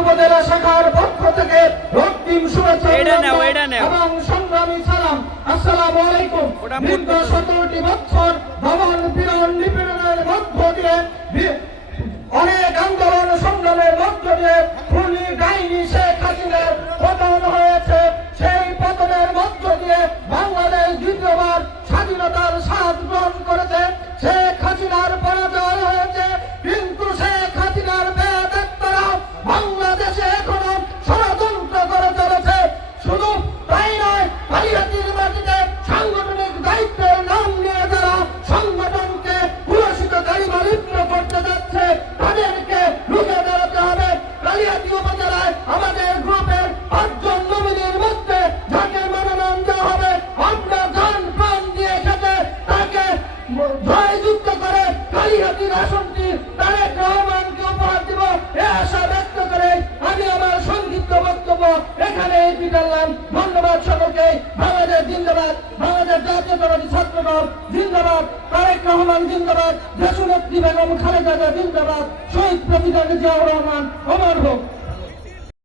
উপজেলা শাখার পক্ষ থেকে রক্তিম শুভেচ্ছা। এবং সংগ্রামী সালাম। আসসালামু আলাইকুম। দীর্ঘ সতেরোটি বছর ভবন পীড়ন নিপীড়নের মধ্য দিয়ে সাংগঠনিক দায়িত্বের নাম নিয়ে যারা সংগঠনকে পুরস্কৃত গাড়ি লিপ্ত করতে যাচ্ছে, তাদেরকে রুখে দাঁড়াতে হবে। কালিহাতি উপজেলায় আমাদের গ্রুপের পাঁচজন নমিনীর মধ্যে যাকে মনোনয়ন দেওয়া হবে, আমরা গান প্রাণ দিয়ে খেতে তাকে জয়যুক্ত করে কালিহাতির আসনটি তারেক রহমানকে উপহার দিব। এ আশা ব্যক্ত করে আমি আমার সংক্ষিপ্ত বক্তব্য এখানে বিটালাম ধন্যবাদ সকলকে। জিন্দাবাদ, বাংলাদেশ জাতীয়তাবাদী ছাত্র দল, জিন্দাবাদ, তারেক রহমান জিন্দাবাদ, দেশনেত্রী বেগম খালেদা জিয়া জিন্দাবাদ, শহীদ প্রেসিডেন্ট জিয়াউর রহমান অমর হোক।